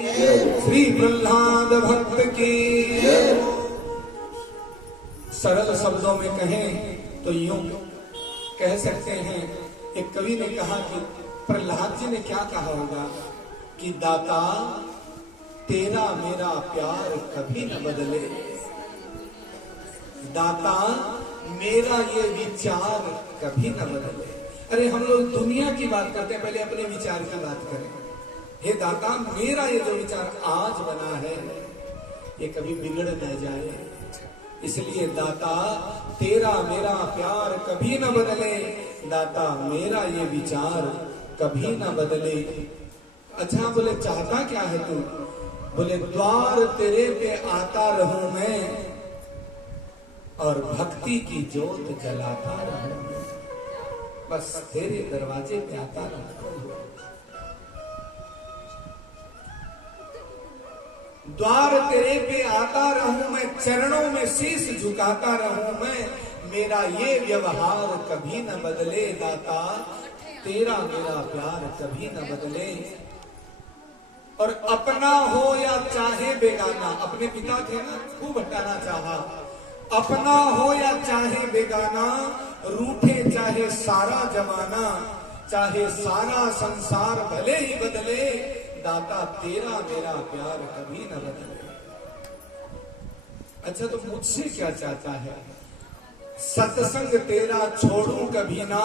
श्री प्रहलाद भक्त की। सरल शब्दों में कहें तो यूं कह सकते हैं, एक कवि ने कहा कि प्रहलाद जी ने क्या कहा होगा कि दाता तेरा मेरा प्यार कभी न बदले, दाता मेरा ये विचार कभी न बदले। अरे हम लोग दुनिया की बात करते हैं, पहले अपने विचार की बात करें। हे दाता मेरा ये जो विचार आज बना है ये कभी बिगड़ न जाए, इसलिए दाता तेरा मेरा प्यार कभी न बदले, दाता मेरा ये विचार कभी न बदले। अच्छा बोले चाहता क्या है तू? बोले द्वार तेरे पे आता रहूं मैं और भक्ति की ज्योत जलाता रहूं, बस तेरे दरवाजे पे आता रहूं। द्वार तेरे पे आता रहूं मैं, चरणों में शीश झुकाता रहूं मैं, मेरा ये व्यवहार कभी न बदले, दाता तेरा मेरा प्यार कभी न बदले। और अपना हो या चाहे बेगाना, अपने पिता थे ना, खूब हटाना चाहा, अपना हो या चाहे बेगाना, रूठे चाहे सारा जमाना, चाहे सारा संसार भले ही बदले, दाता तेरा मेरा प्यार कभी न बदले। अच्छा तो मुझसे क्या चाहता है? सत्संग तेरा छोड़ूं कभी ना,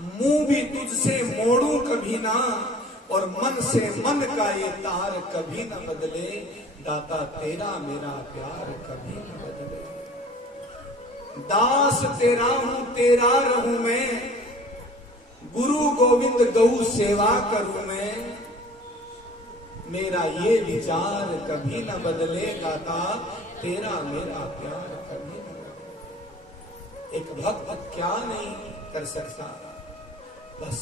मुंह भी तुझसे मोड़ूं कभी ना, और मन से मन का ये तार कभी न बदले, दाता तेरा मेरा प्यार कभी न बदले। दास तेरा हूं तेरा रहूं मैं, गुरु गोविंद गौ सेवा करूं मैं, मेरा ये विचार कभी न बदले, दाता तेरा मेरा प्यार कभी न बदले। एक भक्त क्या नहीं कर सकता, बस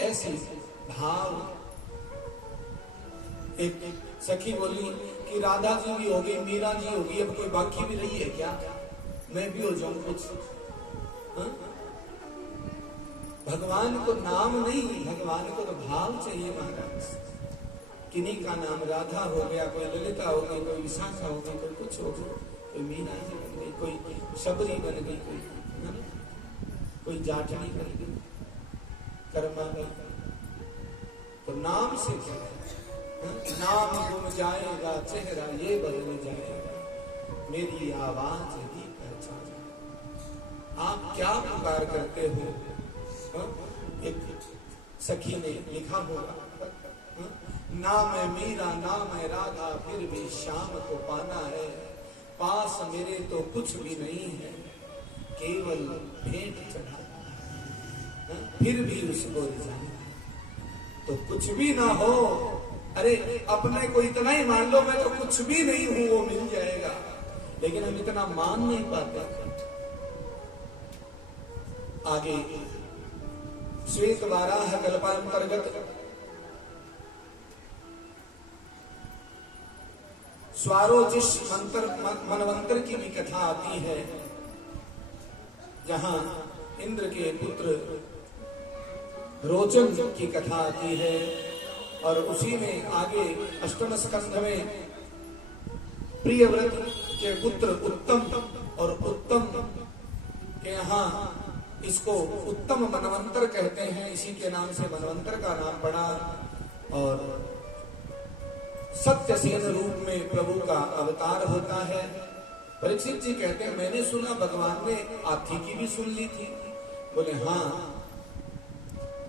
ऐसी भाव। एक सखी बोली कि राधा जी भी हो गई, मीरा जी हो गई, अब कोई बाकी भी रही है क्या? मैं भी हो जाऊं कुछ? हा? भगवान को नाम नहीं, भगवान को तो भाव चाहिए महाराज। किन्हीं का नाम राधा हो गया, कोई ललिता हो गई, कोई विशाखा हो गई, कोई कुछ हो गई, कोई मीना जी बन गई, कोई शबरी बन गई, कोई जाटनी बन गई, कर्मा गई। तो नाम से क्या है? नाम गुम जाएगा चेहरा ये बदल जाएगा, मेरी आवाज ही पहचान। आप क्या पुकार करते हो? एक सखी ने लिखा होगा, नाम है मीरा नाम है राधा, फिर भी शाम को पाना है, पास मेरे तो कुछ भी नहीं है, केवल भेंट चढ़ाना है, फिर भी उसको रिझाना। तो कुछ भी ना हो, अरे अपने को इतना ही मान लो मैं तो कुछ भी नहीं हूं, वो मिल जाएगा, लेकिन हम इतना मान नहीं पाते। आगे श्वेत वाराह कल्पांतर्गत स्वारोचिष मनवंतर की भी कथा आती है, जहां इंद्र के पुत्र रोचन की कथा आती है, और उसी में आगे अष्टम स्कंध में प्रियव्रत के पुत्र उत्तम, और उत्तम के यहाँ इसको उत्तम मनवंतर कहते हैं, इसी के नाम से मनवंतर का नाम पड़ा। और सत्यसेन रूप में प्रभु का अवतार होता है। परीक्षित जी कहते हैं मैंने सुना भगवान ने हाथी की भी सुन ली थी। बोले हाँ,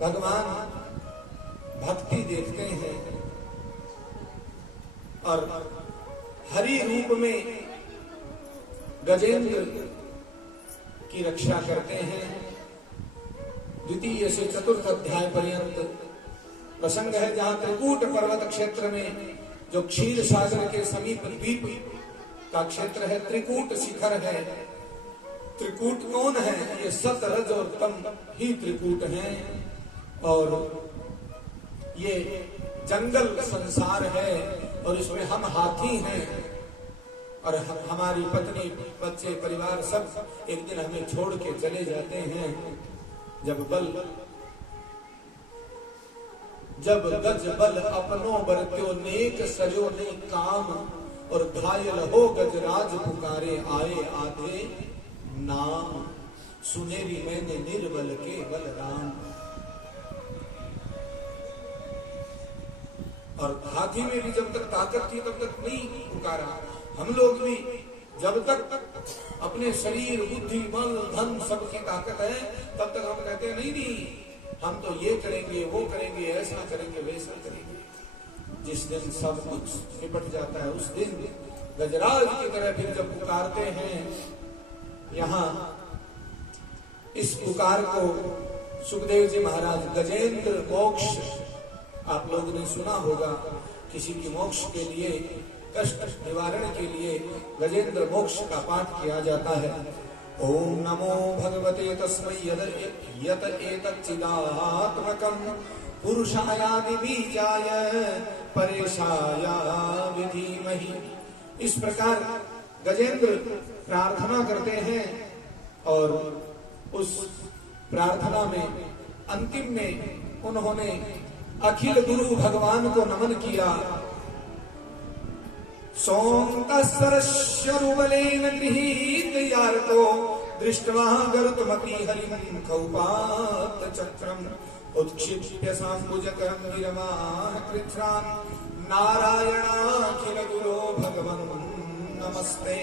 भगवान भक्ति देखते हैं और हरि रूप में गजेंद्र की रक्षा करते हैं। द्वितीय से चतुर्थ अध्याय पर्यंत प्रसंग है, जहां त्रिकूट पर्वत क्षेत्र में जो क्षीर सागर के समीप द्वीप का क्षेत्र है, त्रिकूट शिखर है। त्रिकूट कौन है? ये सत रज और तम ही त्रिकूट हैं, और ये जंगल संसार है, और इसमें हम हाथी हैं, और हमारी पत्नी बच्चे परिवार सब एक दिन हमें छोड़ के चले जाते हैं। जब बल जब गज बल अपनो बरत्यो नेक सजो नहीं काम, और घायल हो गजराज पुकारे आए आधे नाम, सुनेरी मैंने निर्बल के बलराम। और हाथी में भी जब तक ताकत थी तब तक नहीं पुकारा। हम लोग भी जब तक अपने शरीर बुद्धि बल धन सबकी ताकत है तब तक हम कहते हैं नहीं हम तो ये करेंगे वो करेंगे ऐसा करेंगे वैसा करेंगे। जिस दिन सब कुछ निपट जाता है उस दिन गजराज की तरह फिर जब पुकारते हैं, यहाँ इस पुकार को सुखदेव जी महाराज गजेंद्र मोक्ष, आप लोगों ने सुना होगा, किसी की मोक्ष के लिए कष्ट निवारण के लिए गजेंद्र मोक्ष का पाठ किया जाता है। ओम नमो भगवते तस्मै यत एतच्चिदात्मकं पुरुषायादि बीजाय परेशाय विधीमहि। इस प्रकार गजेंद्र प्रार्थना करते हैं और उस प्रार्थना में अंतिम में उन्होंने अखिल गुरु भगवान को नमन किया। सोंतसरश्यरुबलेन गृहीत यार्तो दृष्ट्वा गरुत्मती हरिं खौपात चक्रम उत्क्षिप्य सांबुजकरं विरमाह कृच्छ्रान् नारायणाखिल गुरो भगवन् नमस्ते।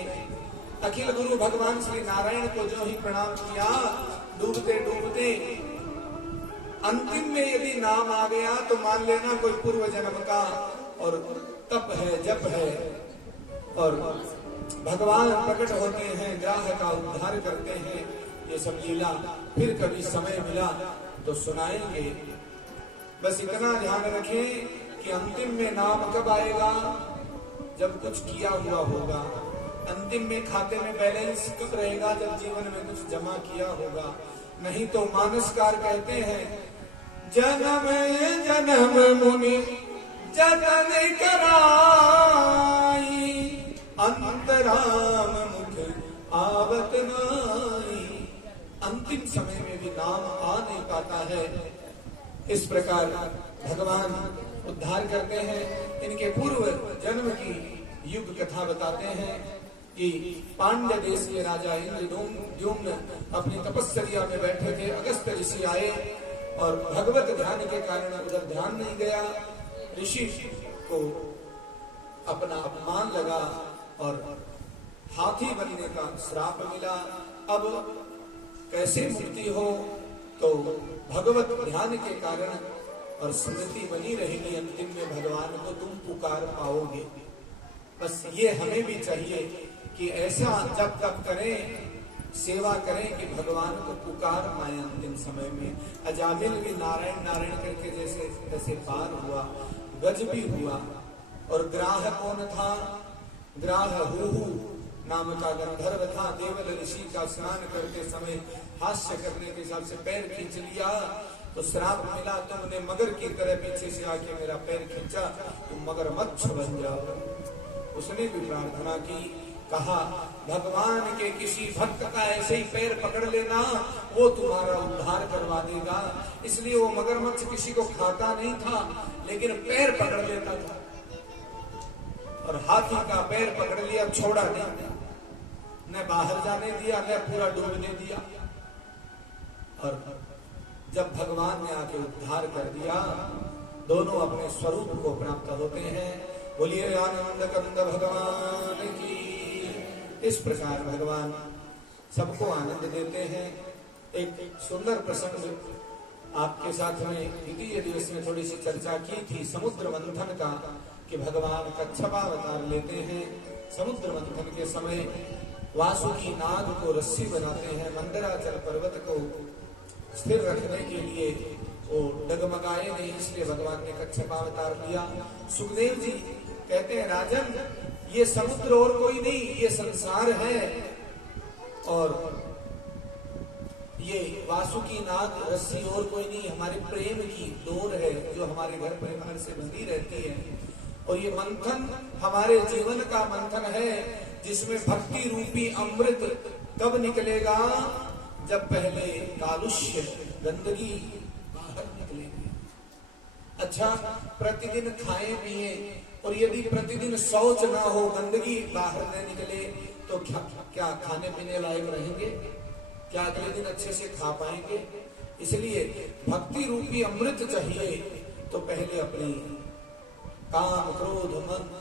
अखिल गुरु भगवान श्री नारायण को जो ही प्रणाम किया, डूबते डूबते अंतिम में यदि नाम आ गया तो मान लेना कोई पूर्व जन्म का और तप है जप है, और भगवान प्रकट होते हैं, ग्राह का उद्धार करते हैं। ये सब लीला फिर कभी समय मिला तो सुनाएंगे। बस इतना ध्यान रखें कि अंतिम में नाम कब आएगा, जब कुछ किया हुआ होगा। अंतिम में खाते में बैलेंस कब रहेगा, जब जीवन में कुछ जमा किया होगा। नहीं तो मानसकार कहते हैं जन्म जन्म मुनि जतन कराई, अंतराम मुख आवत नाई। अंतिम समय में भी नाम आ नहीं पाता है। इस प्रकार भगवान उद्धार करते हैं। इनके पूर्व जन्म की युग कथा बताते हैं कि पांड्य देश के राजा इंद्रद्युम्न अपनी तपस्या में बैठे थे। अगस्त ऋषि आए और भगवत ध्यान के कारण उधर ध्यान नहीं गया। ऋषि को अपना अपमान लगा और हाथी बनने का श्राप मिला। अब कैसे मुक्ति हो, तो भगवत ध्यान के कारण और स्मृति बनी रहेगी। अंतिम में भगवान को तुम पुकार पाओगे। बस ये हमें भी चाहिए कि ऐसा जब तक करें, सेवा करें कि भगवान को पुकार पाए अंतिम समय में। अजामिल भी नारायण नारायण करके जैसे तैसे पार हुआ, गज भी हुआ। और ग्राह कौन था? ग्राह हुहु नाम का गंधर्व था। देवल ऋषि का स्नान करते समय हास्य करने के हिसाब से पैर खींच लिया तो श्राप मिला, तुमने मगर की तरह पीछे से आके मेरा पैर खींचा, तुम मगरमच्छ बन जाओ। उसने भी प्रार्थना की, कहा भगवान के किसी भक्त का ऐसे ही पैर पकड़ लेना, वो तुम्हारा उद्धार करवा देगा। इसलिए वो मगरमच्छ किसी को खाता नहीं था, लेकिन पैर पकड़ लेता था। और हाथी का पैर पकड़ लिया, छोड़ा नहीं, न बाहर जाने दिया न पूरा डूबने दिया। और जब भगवान ने आके उद्धार कर दिया, दोनों अपने स्वरूप को प्राप्त होते हैं। बोलिए आनंद कंद भगवान की। इस प्रकार भगवान सबको आनंद देते हैं। एक सुंदर प्रसंग आपके साथ में द्वितीय दिवस में थोड़ी सी चर्चा की थी समुद्र मंथन का, कि भगवान कच्छप अवतार लेते हैं। समुद्र मंथन के समय वासुकी नाग को रस्सी बनाते हैं। मंदराचल पर्वत को स्थिर रखने के लिए वो डगमगाए नहीं, इसलिए भगवान ने कच्छप अवतार लिया। सुखदेव जी कहते हैं राजन, ये समुद्र और कोई नहीं, ये संसार है। और ये वासुकी नाग रस्सी और कोई नहीं, हमारे प्रेम की डोर है जो हमारे घर परिवार से बंधी रहती है। और ये मंथन हमारे जीवन का मंथन है, जिसमें भक्ति रूपी अमृत कब निकलेगा? जब पहले कालुष्य गंदगी बाहर निकलेगी। अच्छा प्रतिदिन खाएं पिए, और यदि प्रतिदिन शौच ना हो, गंदगी बाहर न निकले, तो क्या खाने पीने लायक रहेंगे? क्या अगले दिन अच्छे से खा पाएंगे? इसलिए भक्ति रूपी अमृत चाहिए तो पहले अपनी काम क्रोध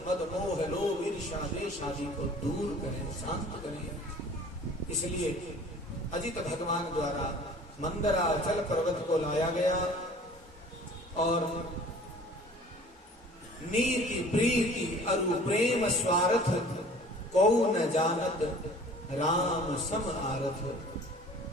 मद मोह लोभ ईर्ष्या द्वेष आदि को दूर करें, शांत करें। इसलिए अजित भगवान द्वारा मंदराचल पर्वत को लाया गया और नीति प्रीति अरु प्रेम स्वार्थ को न जानत राम सम आरथ।